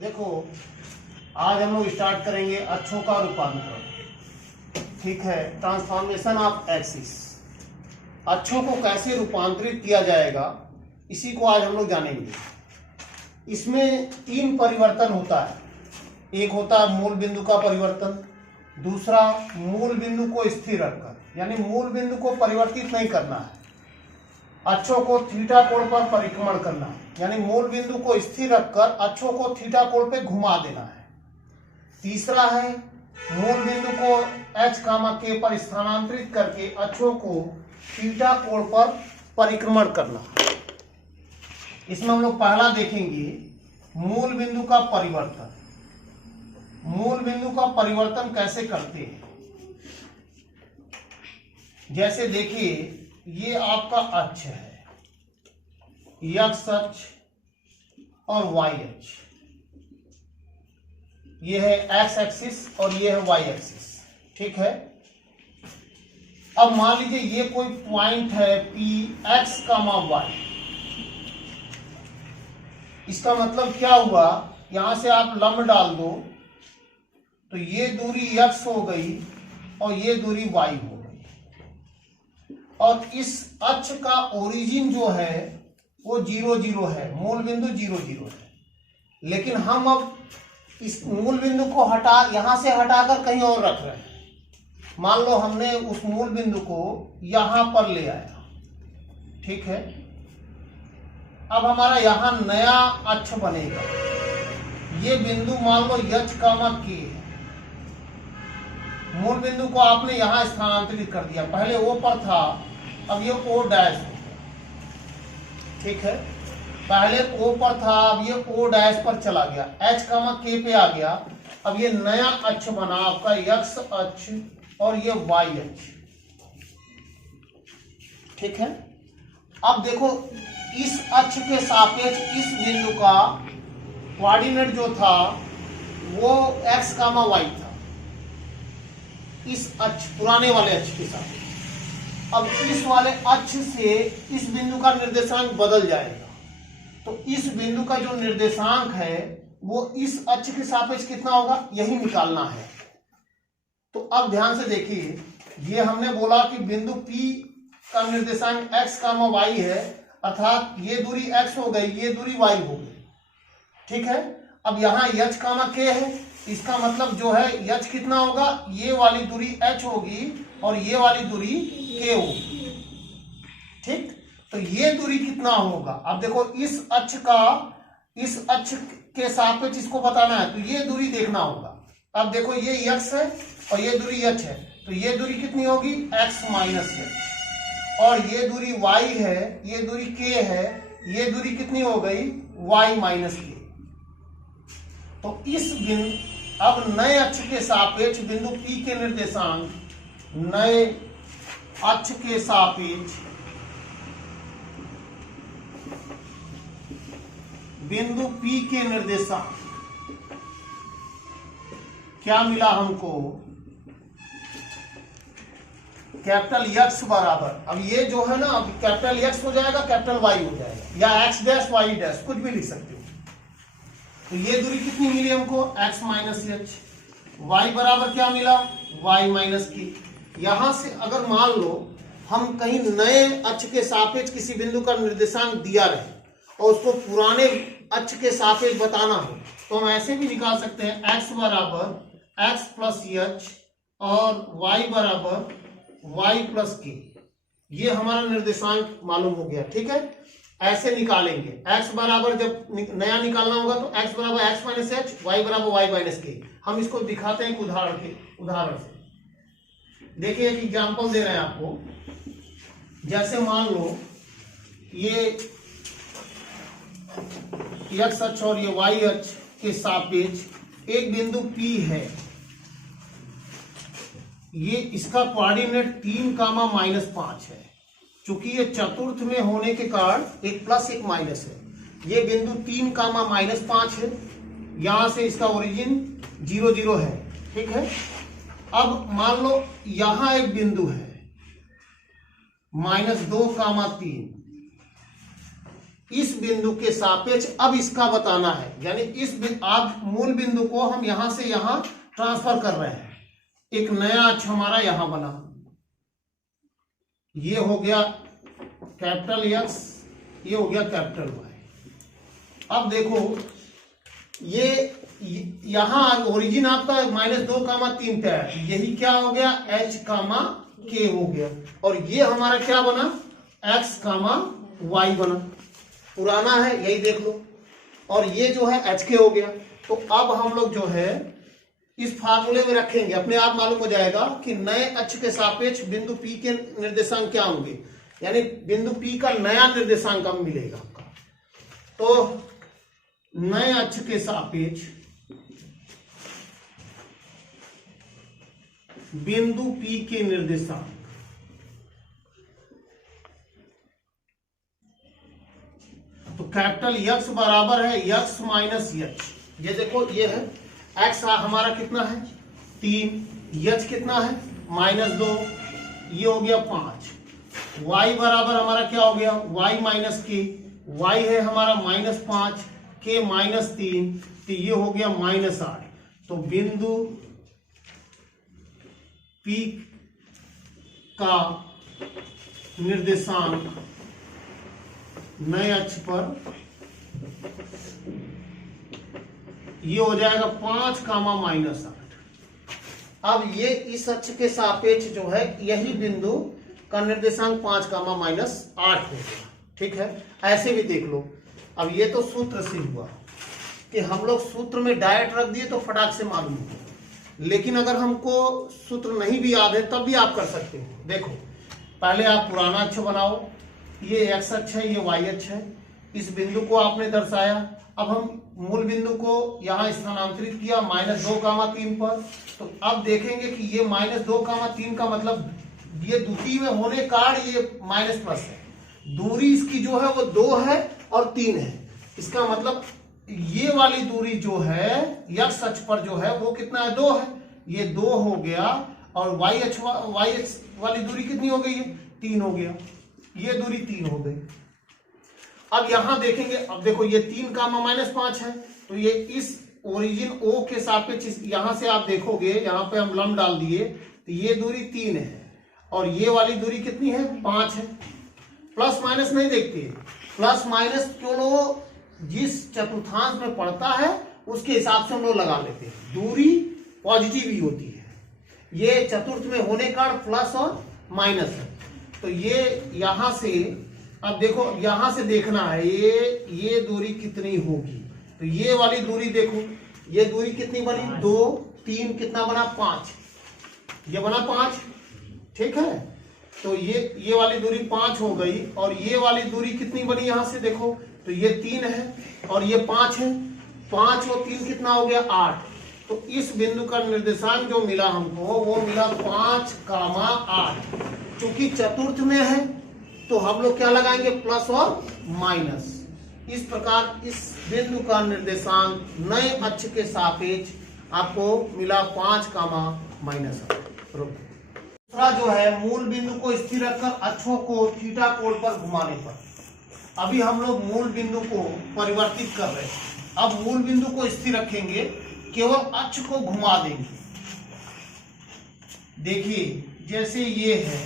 देखो, आज हम लोग स्टार्ट करेंगे अक्षों का रूपांतरण। ठीक है, ट्रांसफॉर्मेशन ऑफ एक्सिस। अक्षों को कैसे रूपांतरित किया जाएगा इसी को आज हम लोग जानेंगे। इसमें 3 परिवर्तन होता है। एक होता है मूल बिंदु का परिवर्तन, दूसरा मूल बिंदु को स्थिर रखकर, यानी मूल बिंदु को परिवर्तित नहीं करना है, अक्षों को थीटा कोण पर परिक्रमण करना है, यानी मूल बिंदु को स्थिर रखकर अक्षों को थीटा कोण पे घुमा देना है। तीसरा है मूल बिंदु को h, k पर स्थानांतरित करके अक्षों को थीटा कोण पर परिक्रमण करना। इसमें हम लोग पहला देखेंगे मूल बिंदु का परिवर्तन। मूल बिंदु का परिवर्तन कैसे करते हैं, जैसे देखिए ये आपका अक्ष है, x अक्ष और y अक्ष, ये है x एक्सिस और ये है y एक्सिस। ठीक है, अब मान लीजिए ये कोई पॉइंट है P x, y। इसका मतलब क्या हुआ, यहां से आप लंब डाल दो तो ये दूरी x हो गई और ये दूरी y हो गई, और इस अक्ष का ओरिजिन जो है वो 0 0 है, मूल बिंदु 0 0 है। लेकिन हम अब इस मूल बिंदु को यहां से हटाकर कहीं और रख रहे हैं। मान लो हमने उस मूल बिंदु को यहां पर ले आया। ठीक है, अब हमारा यहां नया अक्ष बनेगा। ये बिंदु मान लो h, k है। मूल बिंदु को आपने यहां स्थानांतरित कर दिया, पहले O पर था, अब ये O डैश हो गया। ठीक है, पहले O पर था, अब ये O डैश पर चला गया, h, k पे आ गया। अब ये नया अक्ष बना आपका x अक्ष और ये y अक्ष। ठीक है, अब देखो इस अक्ष के सापेक्ष इस बिंदु का कोऑर्डिनेट जो था वो x, y था, इस अक्ष पुराने वाले अक्ष के साथ। अब इस वाले अक्ष से इस बिंदु का निर्देशांक बदल जाएगा, तो इस बिंदु का जो निर्देशांक है वो इस अक्ष के सापेक्ष कितना होगा, यही निकालना है। तो अब ध्यान से देखिए, ये हमने बोला कि बिंदु P का निर्देशांक x, y है, अर्थात ये दूरी x हो गई, ये दूरी y हो गई। ठीक है, अब यहाँ h, k है, इसका मतलब जो है h कितना होगा, ये वाली दूरी h होगी और ये वाली दूरी k होगी। ठीक, तो ये दूरी कितना होगा, अब देखो इस अक्ष के सापेक्ष इसको बताना है, तो ये दूरी देखना होगा। अब देखो ये x है और ये दूरी h है, तो ये दूरी कितनी होगी, x माइनस h, और ये दूरी y है, ये दूरी k है, ये दूरी कितनी हो गई, y माइनस k। तो इस बिंदु, अब नए अक्ष के सापेक्ष बिंदु P के निर्देशांक, नए अक्ष के सापेक्ष बिंदु P के निर्देशांक क्या मिला हमको, कैपिटल X बराबर, अब ये जो है ना, अब कैपिटल X हो जाएगा, कैपिटल Y हो जाएगा, या x डैश y डैश कुछ भी लिख सकते हो। तो ये दूरी कितनी मिली हमको, x माइनस h। y बराबर क्या मिला, y माइनस k। यहां से अगर मान लो हम कहीं नए अक्ष के सापेक्ष किसी बिंदु का निर्देशांक दिया रहे और उसको पुराने अक्ष के सापेक्ष बताना हो, तो हम ऐसे भी निकाल सकते हैं, x बराबर x प्लस h और y बराबर y प्लस k। ये हमारा निर्देशांक मालूम हो गया। ठीक है, ऐसे निकालेंगे। x बराबर जब नया निकालना होगा तो x बराबर x माइनस h, y बराबर y माइनस k। हम इसको दिखाते हैं एक उदाहरण से। देखिए एक एग्जांपल दे रहे हैं आपको। जैसे मान लो ये x अक्ष और ये y अक्ष के सापेक्ष एक बिंदु P है, ये इसका कोऑर्डिनेट 3, -5 है। चूंकि ये चतुर्थ में होने के कारण एक प्लस एक माइनस है। ये बिंदु 3, -5 है, यहां से इसका ओरिजिन 0 0 है। ठीक है, अब मान लो यहां एक बिंदु है -2, 3, इस बिंदु के सापेक्ष अब इसका बताना है, यानी आप मूल बिंदु को हम यहां से यहां ट्रांसफर कर रहे हैं। एक नया अक्ष हमारा यहां बना, ये हो गया कैपिटल एक्स, ये हो गया कैपिटल वाई। अब देखो ये यहां ओरिजिन आपका -2,3 पे है, यही क्या हो गया h, k हो गया, और ये हमारा क्या बना x, y बना, पुराना है यही देख लो, और ये जो है hk हो गया। तो अब हम लोग जो है इस फार्मूले में रखेंगे, अपने आप मालूम हो जाएगा कि नए अक्ष के सापेक्ष बिंदु P के निर्देशांक क्या होंगे, यानी बिंदु P का नया निर्देशांक अब मिलेगा आपका। तो नए अक्ष के सापेक्ष बिंदु P के निर्देशांक, तो कैपिटल X बराबर है x माइनस h। ये देखो ये है x हमारा कितना है 3, h कितना है -2, ये हो गया 5। y बराबर हमारा क्या हो गया y माइनस k, y है हमारा -5, k -3, तो ये हो गया -8। तो बिंदु P का निर्देशांक नए अक्ष पर ये हो जाएगा 5, -8। अब ये इस अक्ष के सापेक्ष जो है यही बिंदु का निर्देशांक 5, -8 हो गया। ठीक है, ऐसे भी देख लो। अब ये तो सूत्र से हुआ कि हम लोग सूत्र में डायरेक्ट रख दिए तो फटाक से मालूम हो, लेकिन अगर हमको सूत्र नहीं भी याद है तब भी आप कर सकते हो। देखो पहले आप पुराना अक्ष बनाओ, ये x अक्ष है, ये y अक्ष है, इस बिंदु को आपने दर्शाया। अब हम मूल बिंदु को यहां स्थानांतरित किया -2,3 पर, तो अब देखेंगे कि ये -2,3 का मतलब ये द्वितीय में होने कारण ये माइनस प्लस है, दूरी इसकी जो है वो 2 है और 3 है। इसका मतलब ये वाली दूरी जो है x अक्ष पर जो है वो कितना है 2 है, ये 2 हो गया, और y अक्ष वाली दूरी कितनी हो गई है 3 हो गया, ये दूरी 3 हो गई। अब यहां देखेंगे, अब देखो ये 3, -5 है, तो ये इस ओरिजिन O के सापेक्ष यहां से आप देखोगे, यहां पे हम लंब डाल दिए तो ये दूरी 3 है, और ये वाली दूरी कितनी है 5 है। प्लस माइनस नहीं देखते, प्लस माइनस चलो जिस चतुर्थांश में पड़ता है उसके हिसाब से हम लोग लगा लेते हैं, दूरी पॉजिटिव ही होती है, ये चतुर्थ में होने का प्लस और माइनस है। तो ये यहां से अब देखो, यहां से देखना है ये दूरी कितनी होगी, तो ये वाली दूरी देखो, ये दूरी कितनी बनी 2, 3 कितना बना 5, ये बना 5। ठीक है, तो ये वाली दूरी 5 हो गई, और ये वाली दूरी कितनी बनी यहां से देखो, तो ये 3 है और ये 5 है, 5 और 3 कितना हो गया 8। तो इस बिंदु का निर्देशांक जो मिला हमको वो मिला 5, 8। चूंकि चतुर्थ में है तो हम लोग क्या लगाएंगे प्लस और माइनस। इस प्रकार इस बिंदु का निर्देशांक नए अक्ष के सापेक्ष आपको मिला 5, -8। दूसरा जो है मूल बिंदु को स्थिर रखकर अक्षों को थीटा कोण पर घुमाने पर। अभी हम लोग मूल बिंदु को परिवर्तित कर रहे हैं, अब मूल बिंदु को स्थिर रखेंगे, केवल अक्ष को घुमा देंगे। देखिए जैसे ये है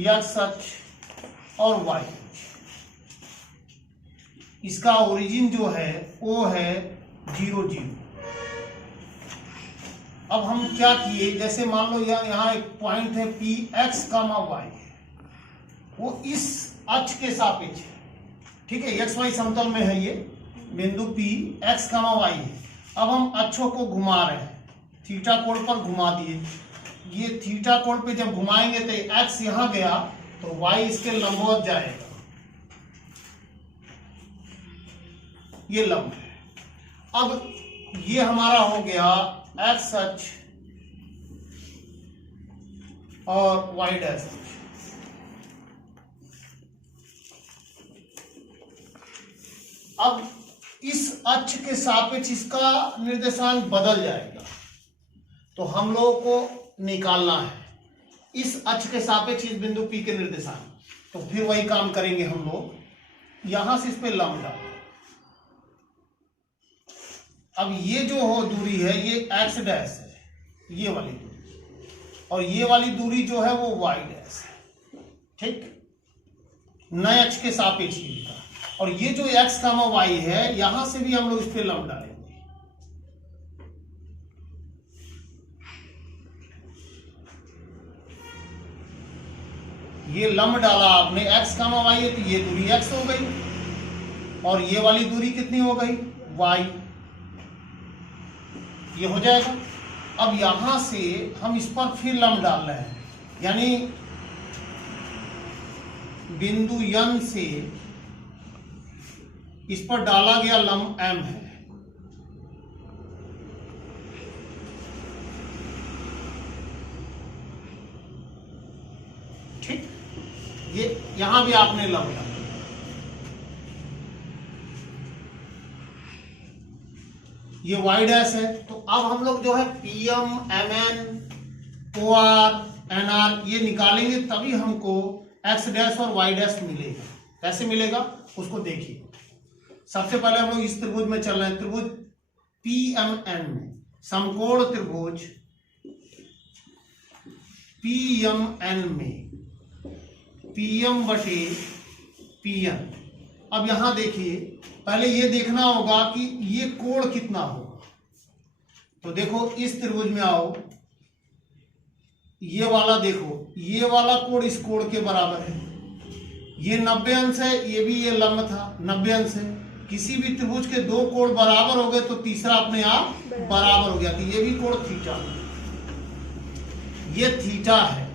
x अक्ष और y अक्ष, इसका ओरिजिन जो है वो है 0, 0। अब हम क्या किए, जैसे मान लो यहाँ एक पॉइंट है P x, y है, वो इस अक्ष के सापेक्ष है। ठीक है, एक्स वाई समतल में है ये बिंदु P x, y है। अब हम अक्षों को घुमा रहे हैं, थीटा कोण पर घुमा दिए। ये थीटा कोण पे जब घुमाएंगे तो x यहां गया तो y इसके लंबवत जाएगा, ये लंब है। अब ये हमारा हो गया x अक्ष और y डैश अक्ष। अब इस अक्ष के सापेक्ष इसका निर्देशांक बदल जाएगा, तो हम लोगों को निकालना है इस अक्ष के सापेक्ष इस बिंदु P के निर्देशांक। तो फिर वही काम करेंगे हम लोग, यहां से इस पे लंब डालो। अब ये जो हो दूरी है ये एक्स डैश है, ये वाली दूरी, और ये वाली दूरी जो है वो वाई डैश है। ठीक, नए अक्ष के सापेक्ष लिखा। और ये जो एक्स कामा वाई है यहां से भी हम लोग इस पे लंब डालेंगे। ये लंब डाला आपने, एक्स कामा वाई है तो ये दूरी एक्स हो गई, और ये वाली दूरी कितनी हो गई, वाई। ये हो जाएगा। अब यहां से हम इस पर फिर लंब डाल रहे हैं, यानी बिंदु यन से इस पर डाला गया लंब एम है। ठीक, ये यहां भी आपने लंब डाला। ये वाई डैश है। तो अब हम लोग जो है P M, M N, O R, N R ये निकालेंगे, तभी हमको एक्स डैश और वाई डैश मिलेगा। कैसे मिलेगा उसको देखिए। सबसे पहले हम लोग इस त्रिभुज में चल रहे हैं, त्रिभुज पी एम एन में, समकोण त्रिभुज पी एम एन में पी एम बटे पी एन। अब यहां देखिए, पहले ये देखना होगा कि ये कोण कितना होगा। तो देखो इस त्रिभुज में आओ, ये वाला देखो, ये वाला कोण इस कोण के बराबर है। ये 90 अंश है, ये भी ये लंब था 90 अंश है। किसी भी त्रिभुज के दो कोण बराबर हो गए तो तीसरा अपने आप बराबर हो गया, तो ये भी कोण थीटा, ये थीटा है।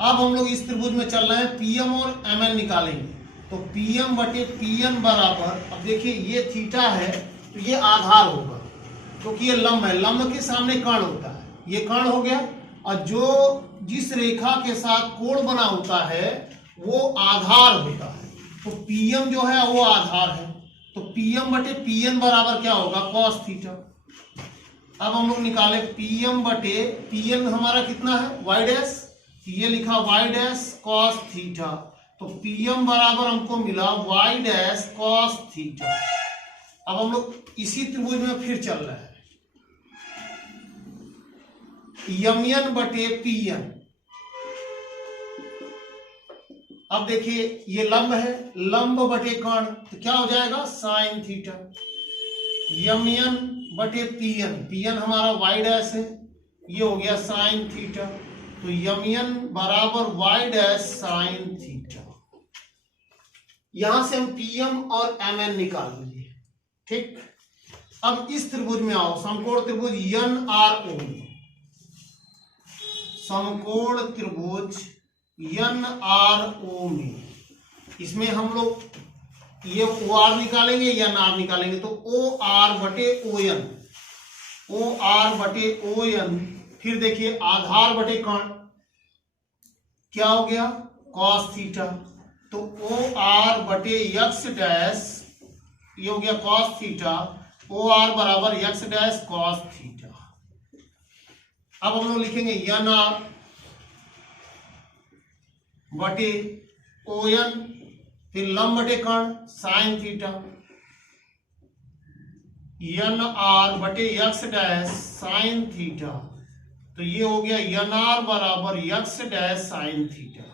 अब हम लोग इस त्रिभुज में चल रहे हैं, पीएम और एमएन निकालेंगे। तो पीएम बटे पीएन बराबर, अब देखिए ये थीटा है तो ये आधार होगा, क्योंकि ये लंब है, लंब के सामने कर्ण होता है, ये कर्ण हो गया। और जो जिस रेखा के साथ कोण बना होता है वो आधार होता है, तो पीएम जो है वो आधार है। तो पीएम बटे पीएन बराबर क्या होगा, कॉस थीटा। अब हम लोग निकाले पीएम बटे पीएन, हमारा कितना है, वाई डैश, ये लिखा वाई डैश कॉस थीटा। तो पीएम बराबर हमको मिला वाई डैश कॉस थीटा। अब हम लोग इसी त्रिभुज में फिर चल रहे हैं, यमएन बटे पीएन। अब देखिए ये लंब है, लंब बटे कर्ण, तो क्या हो जाएगा, साइन थीटा। यमएन बटे पीएन, पीएन हमारा वाई डैश है, ये हो गया साइन थीटा। तो यमएन बराबर वाई डैश साइन थीटा। यहां से हम पीएम और एमएन निकाल लीजिए। ठीक, अब इस त्रिभुज में आओ, समकोण त्रिभुज एन आर ओ, समकोण त्रिभुज एन आर ओ में, इसमें हम लोग ये ओ आर निकालेंगे, एन आर निकालेंगे। तो ओ आर बटे ओ एन, ओ आर बटे ओ एन, फिर देखिए आधार बटे कर्ण, क्या हो गया, कॉस थीटा। तो ओ आर बटे एक्स डैश, ये हो गया कॉस थीटा, ओ आर बराबर एक्स डैश कॉस थीटा। अब हम लोग लिखेंगे एन आर बटे ओ एन, फिर लंब बटे कर्ण साइन थीटा, एन आर बटे एक्स डैश साइन थीटा। तो ये हो गया एन आर बराबर एक्स डैश साइन थीटा।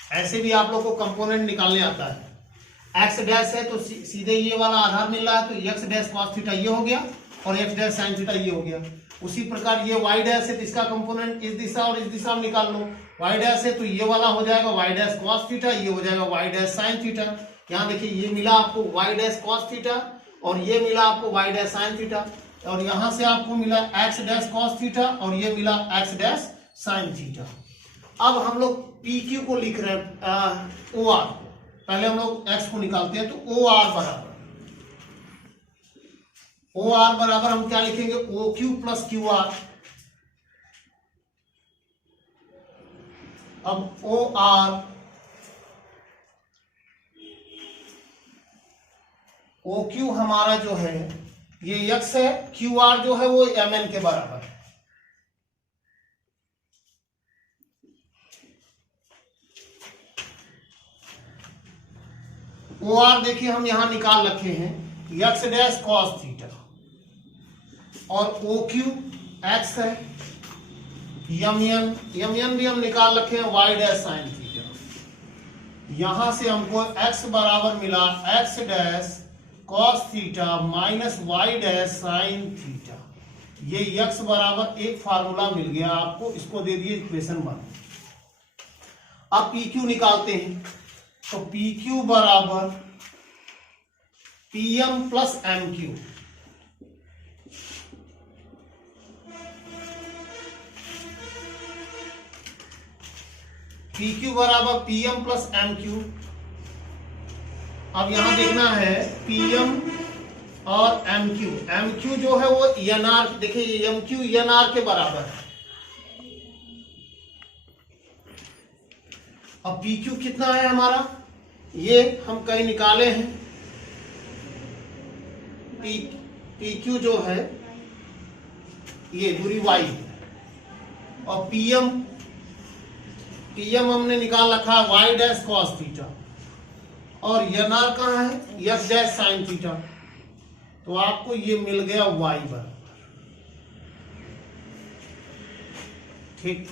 ऐसे भी आप लोग को कंपोनेंट निकालने आता है। एक्स डैश है तो सीधे ये वाला आधार मिल रहा है, तो एक्स डैश कॉस थीटा ये हो गया, और एक्स डैश साइन थीटा ये हो गया। उसी प्रकार ये वाई डैश है तो इसका कंपोनेंट इस दिशा और इस दिशा में निकाल लो। वाई डैश है तो ये वाला हो जाएगा वाई डैश कॉस थीटा, ये हो जाएगा वाई डैश साइन थीटा। यहाँ देखिए ये मिला आपको वाई डैश कॉस थीटा, और ये मिला आपको वाई डैश साइन थीटा, और यहां से आपको मिला एक्स डैश कॉस थीटा, और ये मिला एक्स डैश साइन थीटा। अब हम लोग पी क्यू को लिख रहे हैं, ओ आर को, पहले हम लोग एक्स को निकालते हैं। तो ओ आर बराबर, ओ आर बराबर हम क्या लिखेंगे, O Q plus Q R. अब ओ आर, ओ क्यू हमारा जो है ये एक्स है, क्यू आर जो है वो एम एन के बराबर है। ओ आर देखिए हम यहां निकाल रखे हैं एक्स डैश कॉस थीटा, और ओ क्यू एक्स है, यम एन भी हम निकाल रखे हैं वाई डैश साइन थीटा। यहां से हमको x बराबर मिला x dash cos theta minus y dash sine theta. ये x बराबर एक फार्मूला मिल गया आपको, इसको दे दिए इक्वेशन 1। अब PQ निकालते हैं, तो PQ बराबर PM प्लस MQ। PQ बराबर PM प्लस MQ। अब यहां देखना है PM और MQ जो है वो NR, देखिए MQ NR के बराबर है। अब PQ कितना है हमारा, ये हम कहीं निकाले हैं। PQ जो है ये दूरी y है, और PM हमने निकाल रखा है y डैश कॉस थीटा, और NR कहाँ है, x डैश साइन थीटा। तो आपको ये मिल गया y बराबर। ठीक,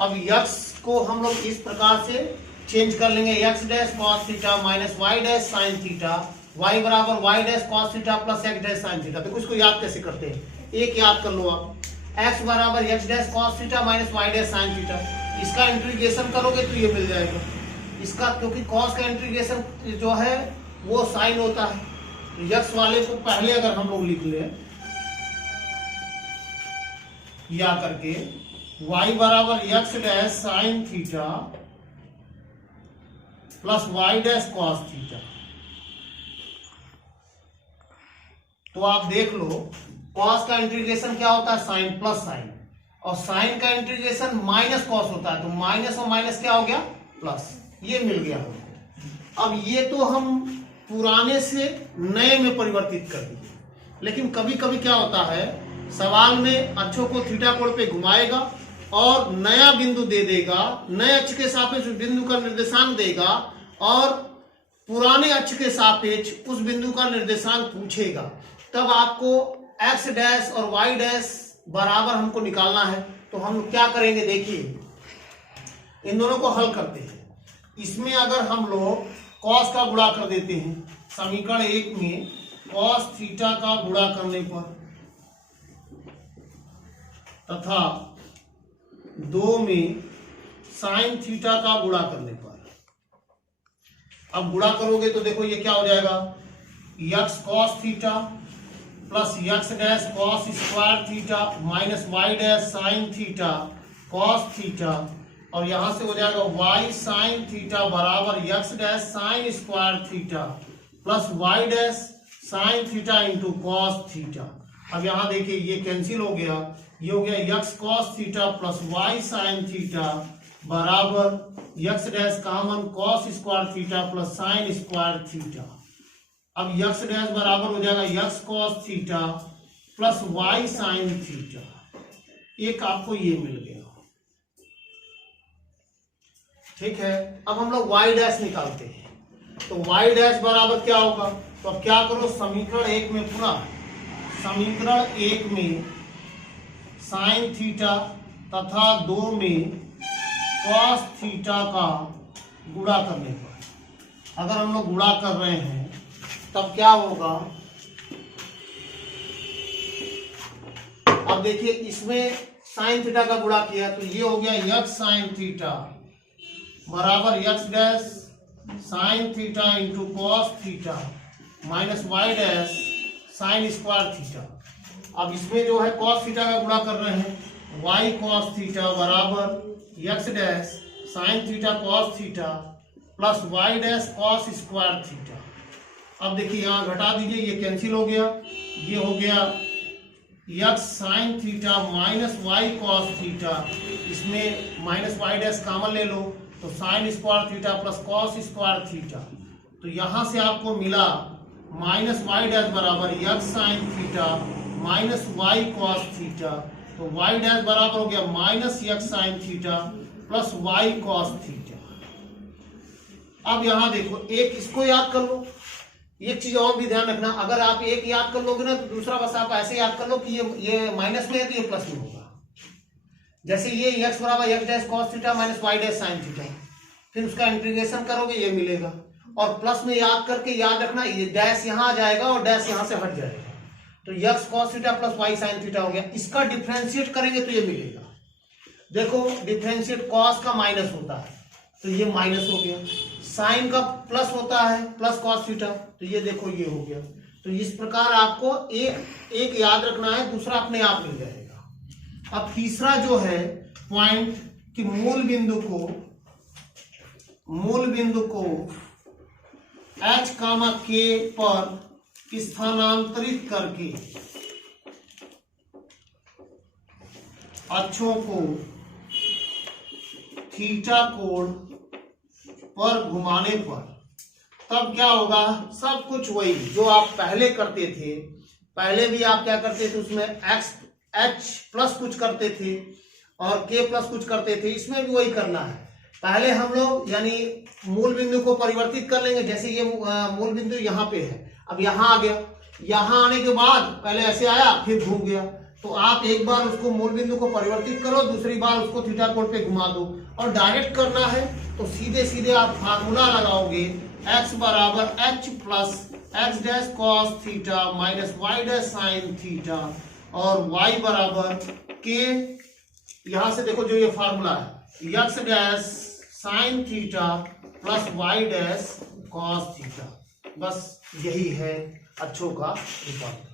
अब x को हम लोग इस प्रकार से चेंज कर लेंगे, x dash cos theta minus y dash sine theta, y बराबर y dash cos theta plus x dash sine theta. तो इसको याद कैसे करते हैं, एक याद कर लो आप, x बराबर x dash cos theta minus y dash sine theta. इसका इंटीग्रेशन करोगे तो ये मिल जाएगा इसका, क्योंकि कॉस का इंटीग्रेशन जो है वो साइन होता है। x वाले को पहले अगर हम लोग लिख ले या करके, y बराबर x dash sine theta plus y dash cos theta. तो आप देख लो कॉस का इंटीग्रेशन क्या होता है, साइन प्लस साइन, और साइन का इंटीग्रेशन माइनस कॉस होता है। तो माइनस और माइनस क्या हो गया, प्लस। ये मिल गया हमको। अब ये तो हम पुराने से नए में परिवर्तित कर दिए, लेकिन कभी कभी क्या होता है, सवाल में अक्षों को थीटा कोण पे घुमाएगा और नया बिंदु दे देगा, नए अक्ष के सापेक्ष बिंदु का निर्देशांक देगा, और पुराने अक्ष के सापेक्ष उस बिंदु का निर्देशांक पूछेगा। तब आपको x डैश और y डैश बराबर हमको निकालना है। तो हम क्या करेंगे, देखिए इन दोनों को हल करते हैं। इसमें अगर हम लोग cos का गुणा कर देते हैं, समीकरण 1 में cos थीटा का गुणा करने पर तथा 2 में sin थीटा का गुणा करने पर, अब गुणा करोगे तो देखो ये क्या हो जाएगा, x cos theta plus x dash cos square theta minus y dash sine theta cos theta, और यहां से हो जाएगा y साइन थीटा बराबर x dash sign square theta plus y dash sine theta into cos theta. अब यहां देखिए ये कैंसिल हो गया, ये हो गया x cos theta plus y sine theta बराबर x dash common cos square theta plus sign square theta. अब x डैश बराबर हो जाएगा x cos theta plus y sine theta. एक आपको ये मिल गया, ठीक है। अब हम लोग y डैश निकालते हैं, तो y डैश बराबर क्या होगा, तो अब क्या करो, समीकरण 1 में पुनः समीकरण 1 में साइन थीटा तथा 2 में कॉस थीटा का गुणा करने पर, अगर हम लोग गुणा कर रहे हैं तब क्या होगा, अब देखिए इसमें साइन थीटा का गुणा किया तो ये हो गया x साइन थीटा बराबर x dash sine theta into cos theta minus y dash sign square theta. अब इसमें जो है कॉस थीटा का गुणा कर रहे हैं, y कॉस थीटा बराबर x dash sine theta cos theta plus y dash cos square theta. अब देखिए यहाँ घटा दीजिए, ये कैंसिल हो गया, ये हो गया x sine theta minus y cos theta, इसमें माइनस वाई डैश कॉमन ले लो तो sine square theta plus cos square theta. तो यहाँ से आपको मिला माइनस वाई डैश बराबर x sine theta minus y cos theta. तो y डैश बराबर हो गया minus x sine theta plus y cos theta. अब यहां देखो, एक इसको याद कर लो। एक चीज और भी ध्यान रखना, अगर आप एक याद कर लोगे ना तो दूसरा बस आप ऐसे याद कर लो कि ये माइनस में है तो ये प्लस में होगा। जैसे ये x बराबर x dash cos theta minus y dash sine theta, फिर उसका इंटीग्रेशन करोगे ये मिलेगा। और प्लस में याद करके याद रखना, ये डैश यहां आ जाएगा और डैश यहां से हट जाएगा, तो x cos theta plus y sine theta हो गया। इसका डिफरेंशिएट करेंगे तो ये मिलेगा। देखो डिफरेंशिएट कॉस का माइनस होता है तो ये माइनस हो गया, साइन का प्लस होता है प्लस कॉस थीटा, तो ये देखो ये हो गया। तो इस प्रकार आपको एक याद रखना है, दूसरा अपने आप मिल जाएगा। अब तीसरा जो है पॉइंट कि मूल बिंदु को h, k पर स्थानांतरित करके अक्षों को थीटा कोण पर घुमाने पर तब क्या होगा, सब कुछ वही जो आप पहले करते थे। पहले भी आप क्या करते थे, उसमें h प्लस कुछ करते थे और k प्लस कुछ करते थे, इसमें भी वही करना है। पहले हम लोग यानी मूल बिंदु को परिवर्तित कर लेंगे। जैसे ये मूल बिंदु यहाँ पे है, अब यहाँ आ गया, यहाँ आने के बाद पहले ऐसे आया फिर घूम गया, तो आप एक बार उसको मूल बिंदु को परिवर्तित करो, दूसरी बार उसको थीटा कोण पे घुमा दो। और डायरेक्ट करना है तो सीधे सीधे आप फार्मूला लगाओगे, x बराबर h plus x dash cos theta minus y dash sine theta और y बराबर k, यहां से देखो जो ये फार्मूला है, x dash sine theta plus y dash cos theta, बस यही है अक्षों का रूपांतर।